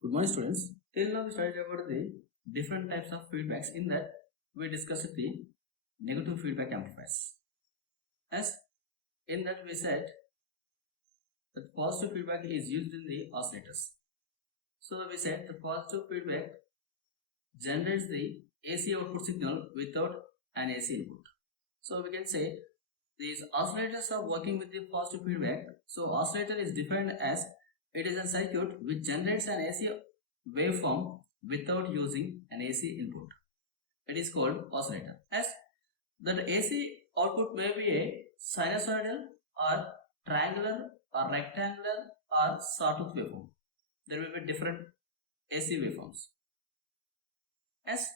Good morning, students. Till now we studied about the different types of feedbacks. In that we discussed the negative feedback amplifiers. As in that we said that positive feedback is used in the oscillators. So we said the positive feedback generates the AC output signal without an AC input. So we can say these oscillators are working with the positive feedback. So oscillator is defined as it is a circuit which generates an AC waveform without using an AC input. It is called oscillator. As that AC output may be a sinusoidal or triangular or rectangular or sawtooth waveform. There will be different AC waveforms. As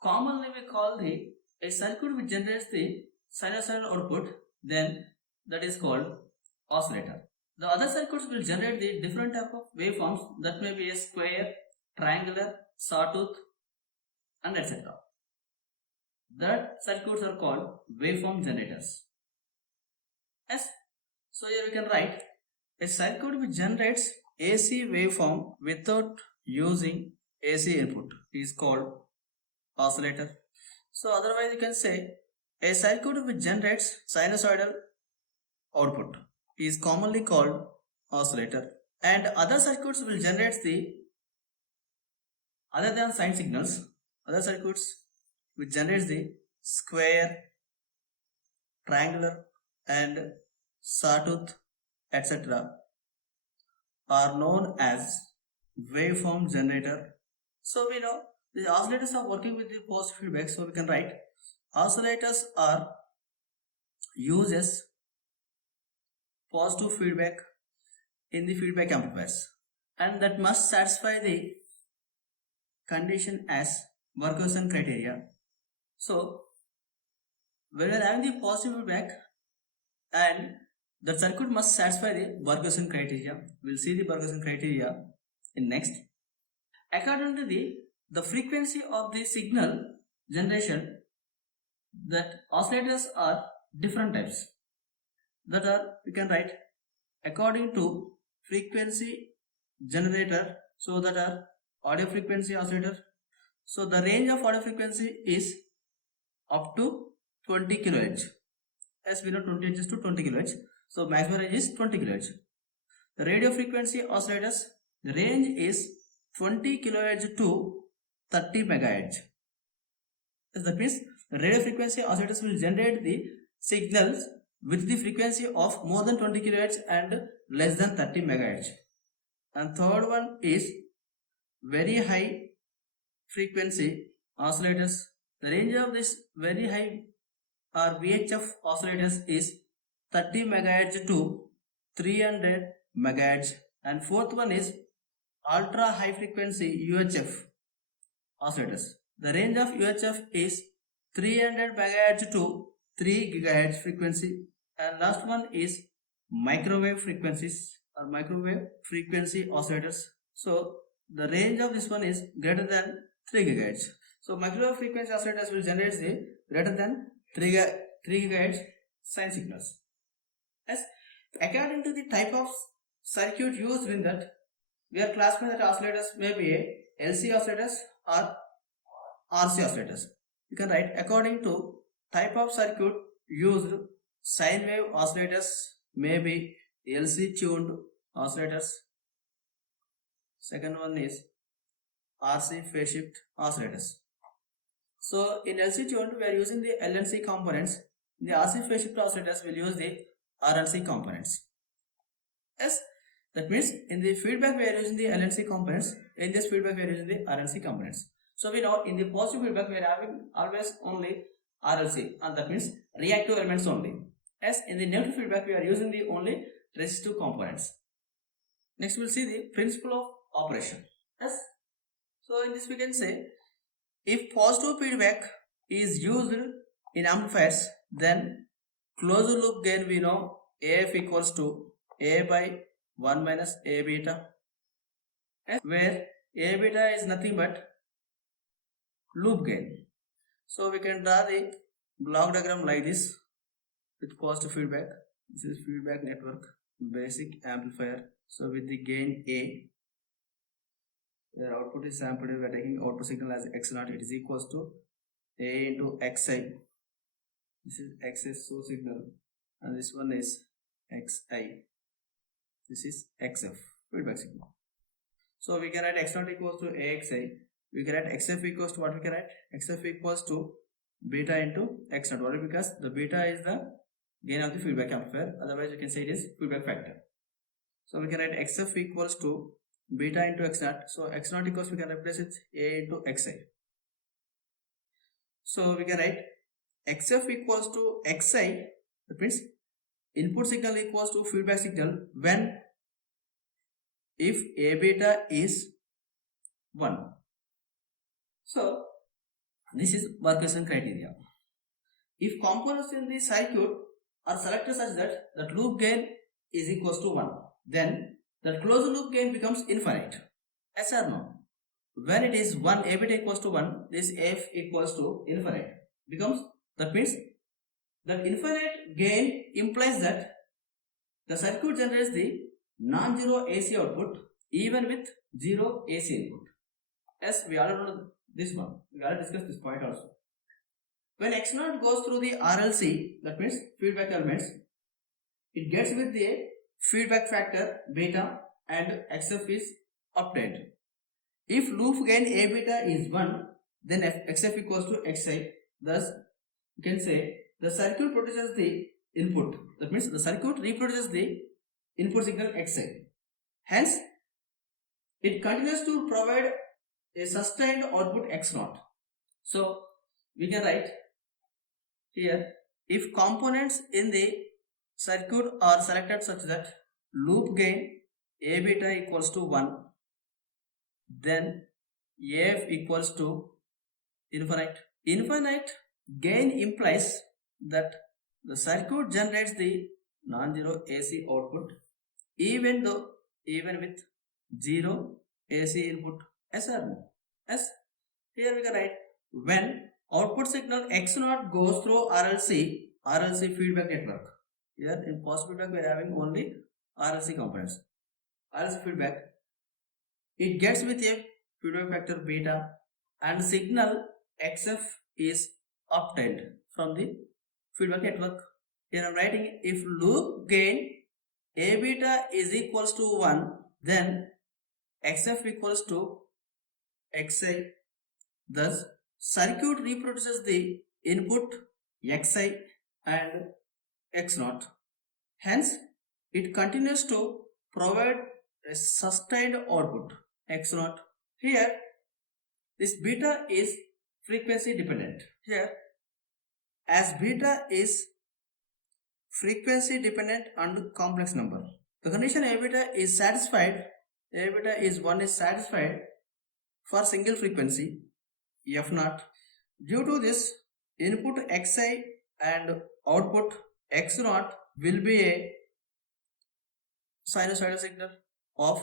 commonly we call the a circuit which generates the sinusoidal output, then that is called oscillator. The other circuits will generate the different type of waveforms that may be a square, triangular, sawtooth, and etc. That circuits are called waveform generators. Yes. So here we can write a circuit which generates AC waveform without using AC input is called oscillator. So otherwise you can say a circuit which generates sinusoidal output is commonly called oscillator, and other circuits will generate the other than sine signals, other circuits which generates the square, triangular and sawtooth etc. are known as waveform generator. So we know the oscillators are working with the positive feedback, so we can write oscillators are uses positive feedback in the feedback amplifiers, and that must satisfy the condition as Barkhausen criteria. So when we are having the positive feedback and the circuit must satisfy the Barkhausen criteria. We'll see the Barkhausen criteria in next. According to the frequency of the signal generation, that oscillators are different types. That are, we can write according to frequency generator. So that are audio frequency oscillator. So the range of audio frequency is up to 20 kHz. As we know, 20 Hz to 20 kHz. So maximum range is 20 kHz. The radio frequency oscillators, the range is 20 kHz to 30 MHz. That means the radio frequency oscillators will generate the signals with the frequency of more than 20 kHz and less than 30 MHz. And third one is very high frequency oscillators. The range of this very high or VHF oscillators is 30 MHz to 300 MHz. And fourth one is ultra high frequency UHF oscillators. The range of UHF is 300 MHz to 3 GHz frequency. And last one is microwave frequencies or microwave frequency oscillators. So the range of this one is greater than 3 GHz. So microwave frequency oscillators will generate the greater than 3 GHz sine signals. Yes. According to the type of circuit used in that, we are classifying that oscillators may be a LC oscillators or RC oscillators. You can write according to type of circuit used, sine wave oscillators may be LC tuned oscillators. Second one is RC phase shift oscillators. So in LC tuned we are using the LNC components. In the RC phase shift oscillators we will use the RLC components. Yes, that means in the feedback we are using the LNC components. In this feedback we are using the RLC components. So we know in the positive feedback we are having always only RLC, and that means reactive elements only. As in the negative feedback we are using the only resistive components. Next we will see the principle of operation. Yes. So in this we can say if positive feedback is used in amplifiers, then closed loop gain we know AF equals to A by 1 minus A beta, where A beta is nothing but loop gain. So we can draw the block diagram like this with positive feedback. This is feedback network basic amplifier. So with the gain A, Where output is sampled, we are taking output signal as x0. It is equals to a into xi. This is xi source signal, and this one is xi. This is xf feedback signal. So we can write x0 equals to axi. We can write xf equals to what? We can write xf equals to beta into x0. Why? Because the beta is the gain of the feedback amplifier. Otherwise, you can say it is feedback factor. So we can write xf equals to beta into x0. So x0 equals, we can replace it a into xi. So we can write xf equals to xi. That means input signal equals to feedback signal when if a beta is 1. So this is Barkhausen criteria. If components in the circuit are selected such that the loop gain is equals to 1, then the closed loop gain becomes infinite. Yes or no? When it is 1, a beta equals to 1, this f equals to infinite becomes, that means that infinite gain implies that the circuit generates the non-zero AC output even with zero AC input. Yes, we already know this one. We already discussed this point also. When X0 goes through the RLC, that means feedback elements, it gets with the feedback factor beta and XF is obtained. If loop gain A beta is 1, then XF equals to Xi. Thus, you can say the circuit produces the input. That means the circuit reproduces the input signal Xi. Hence, it continues to provide a sustained output X0. So, we can write here, if components in the circuit are selected such that loop gain A beta equals to 1, then AF equals to infinite. Infinite gain implies that the circuit generates the non-zero AC output even with zero AC input. Yes or no? Yes. Here we can write when output signal X0 goes through RLC feedback network. Here in post feedback we are having only RLC components. RLC feedback, it gets with a feedback factor beta and signal XF is obtained from the feedback network. Here I am writing, if loop gain A beta is equals to 1, then XF equals to Xi. Thus, circuit reproduces the input Xi and X0. Hence, it continues to provide a sustained output X0. Here, this beta is frequency dependent. Here, as beta is frequency dependent and complex number, the condition A beta is satisfied, A beta is 1 is satisfied for single frequency F0. Due to this, input Xi and output X0 will be a sinusoidal signal of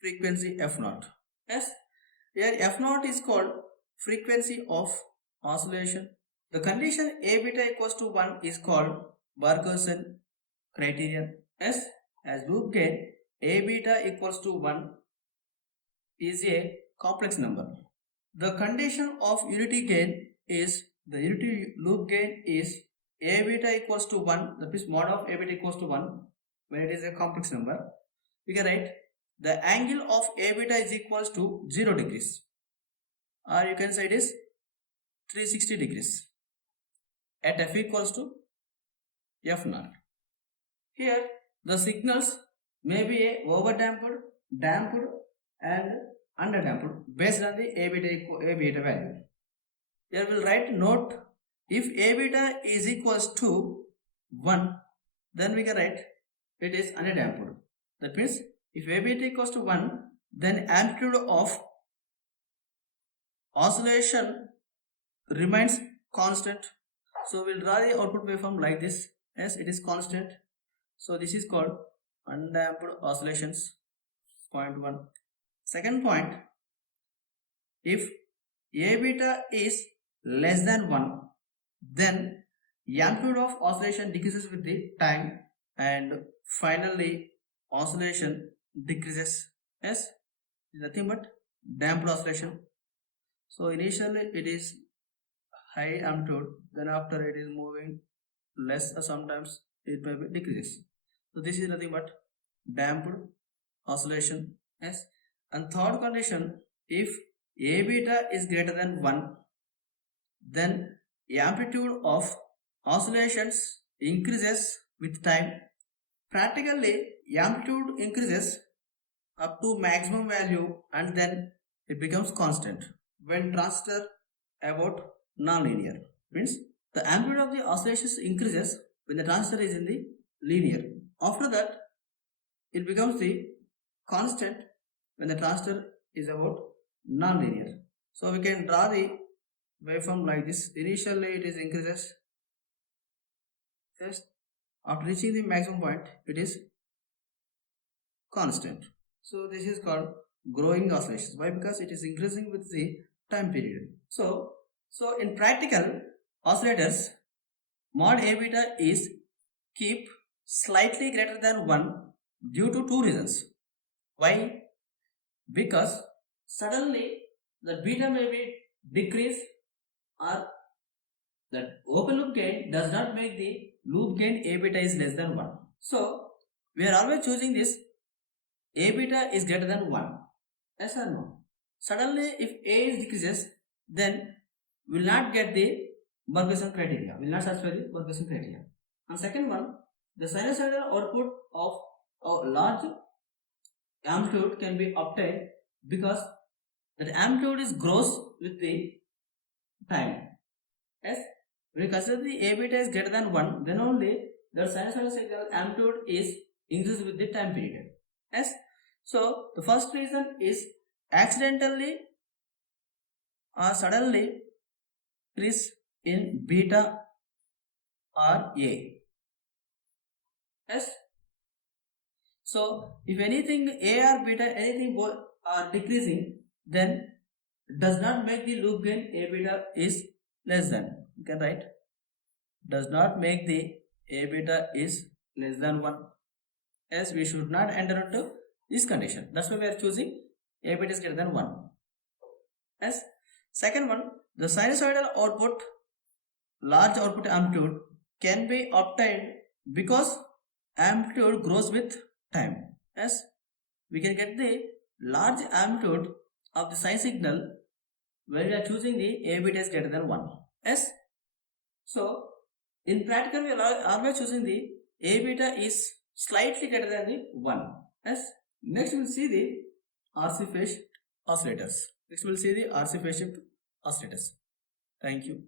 frequency F0. Yes, here F0 is called frequency of oscillation. The condition A beta equals to 1 is called Barkhausen criterion. Yes, as loop gain A beta equals to 1 is a complex number. The condition of unity gain is, the unity loop gain is A beta equals to 1, that is mod of A beta equals to 1 when it is a complex number. We can write the angle of A beta is equals to 0 degrees, or you can say it is 360 degrees at F equals to F0. Here the signals may be a overdamped, damped and underdamped based on the A beta value. Here we will write note, if A beta is equals to 1, then we can write it is underdamped. That means if A beta equals to 1, then amplitude of oscillation remains constant. So we will draw the output waveform like this. Yes, it is constant. So this is called undamped oscillations. Point 1. Second point, if A beta is less than 1, then amplitude of oscillation decreases with the time, and finally oscillation decreases. Yes, nothing but damped oscillation. So initially it is high amplitude, then after it is moving less, sometimes it may be decreases. So this is nothing but damped oscillation. Yes. And third condition, if A beta is greater than 1, then amplitude of oscillations increases with time. Practically, amplitude increases up to maximum value and then it becomes constant when transistor about non-linear. Means the amplitude of the oscillations increases when the transistor is in the linear. After that, it becomes the constant when the transistor is about non-linear. So we can draw the waveform like this. Initially it is increases. Just after reaching the maximum point, it is constant. So this is called growing oscillations. Why? Because it is increasing with the time period. So in practical oscillators, mod A beta is keep slightly greater than 1 due to two reasons. Why? Because suddenly the beta may be decrease, or that open loop gain does not make the loop gain A beta is less than 1. So we are always choosing this A beta is greater than 1. Yes or no? Suddenly if A is decreases, then we will not get the Burger criteria. Will not satisfy the Burger criteria. And second one, the sinusoidal output of a large amplitude can be obtained because that amplitude is grows with the time. Yes, when we consider the A beta is greater than 1, then only the sinusoidal signal amplitude is increased with the time period. Yes, so the first reason is accidentally or suddenly increase in beta or A. Yes, so if anything A or beta, anything both are decreasing, then does not make the loop gain A beta is less than. You can write does not make the A beta is less than 1. Yes, we should not enter into this condition. That's why we are choosing A beta is greater than 1. Yes. Second one, the sinusoidal output, large output amplitude can be obtained because amplitude grows with time. Yes, we can get the large amplitude of the sine signal when we are choosing the A beta is greater than 1. Yes. So in practical we are always choosing the A beta is slightly greater than the 1. Yes. Next we will see the RC phase oscillators. Next we will see the RC phase shift oscillators. Thank you.